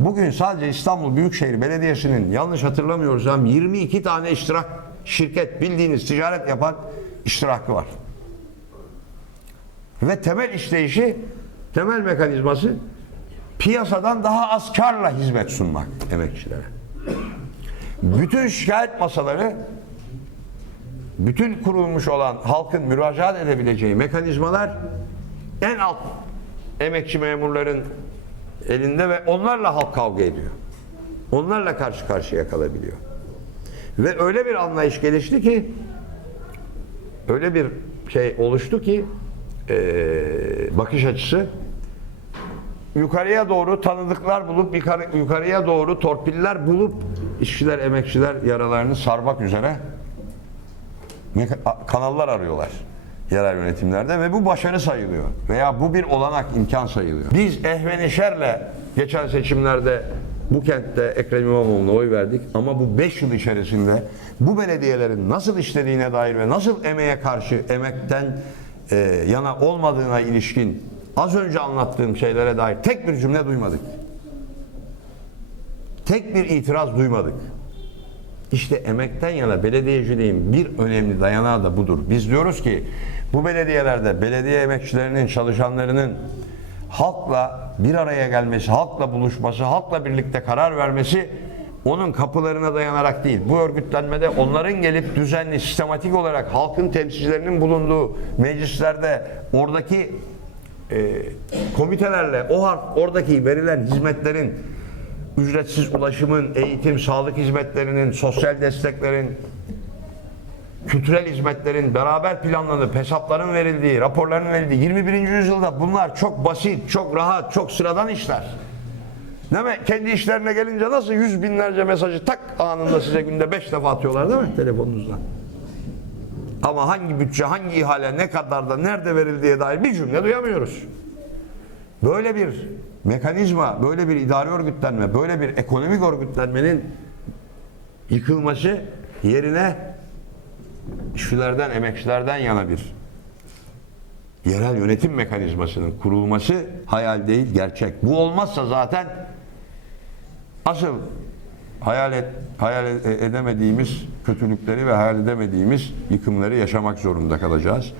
Bugün sadece İstanbul Büyükşehir Belediyesi'nin yanlış hatırlamıyorsam 22 tane iştirak şirket bildiğiniz ticaret yapan iştirakı var. Ve temel işleyişi, temel mekanizması piyasadan daha az karla hizmet sunmak emekçilere. Bütün şikayet masaları bütün kurulmuş olan halkın müracaat edebileceği mekanizmalar en alt emekçi memurların elinde ve onlarla halk kavga ediyor. Onlarla karşı karşıya kalabiliyor. Ve öyle bir anlayış gelişti ki öyle bir şey oluştu ki eee, bakış açısı yukarıya doğru tanıdıklar bulup yukarı, yukarıya doğru torpiller bulup işçiler, emekçiler yaralarını sarmak üzere kanallar arıyorlar yerel yönetimlerde ve bu başarı sayılıyor. Veya bu bir olanak, imkan sayılıyor. Biz ehvenişerle geçen seçimlerde bu kentte Ekrem İmamoğlu'na oy verdik ama bu 5 yıl içerisinde bu belediyelerin nasıl işlediğine dair ve nasıl emeğe karşı emekten e, yana olmadığına ilişkin az önce anlattığım şeylere dair tek bir cümle duymadık. Tek bir itiraz duymadık. İşte emekten yana belediyeciliğin bir önemli dayanağı da budur. Biz diyoruz ki bu belediyelerde belediye emekçilerinin, çalışanlarının halkla bir araya gelmesi, halkla buluşması, halkla birlikte karar vermesi onun kapılarına dayanarak değil. Bu örgütlenmede onların gelip düzenli, sistematik olarak halkın temsilcilerinin bulunduğu meclislerde oradaki e, komitelerle o harf oradaki verilen hizmetlerin ücretsiz ulaşımın, eğitim, sağlık hizmetlerinin, sosyal desteklerin, kültürel hizmetlerin beraber planlanıp hesapların verildiği, raporların verildiği 21. yüzyılda bunlar çok basit, çok rahat, çok sıradan işler. Değil mi? Kendi işlerine gelince nasıl yüz binlerce mesajı tak anında size günde beş defa atıyorlar değil mi telefonunuzdan? Ama hangi bütçe, hangi ihale, ne kadar da nerede verildiğe dair bir cümle duyamıyoruz. Böyle bir mekanizma, böyle bir idari örgütlenme, böyle bir ekonomik örgütlenmenin yıkılması yerine işçilerden, emekçilerden yana bir yerel yönetim mekanizmasının kurulması hayal değil, gerçek. Bu olmazsa zaten asıl hayal, et, hayal e- edemediğimiz kötülükleri ve hayal edemediğimiz yıkımları yaşamak zorunda kalacağız.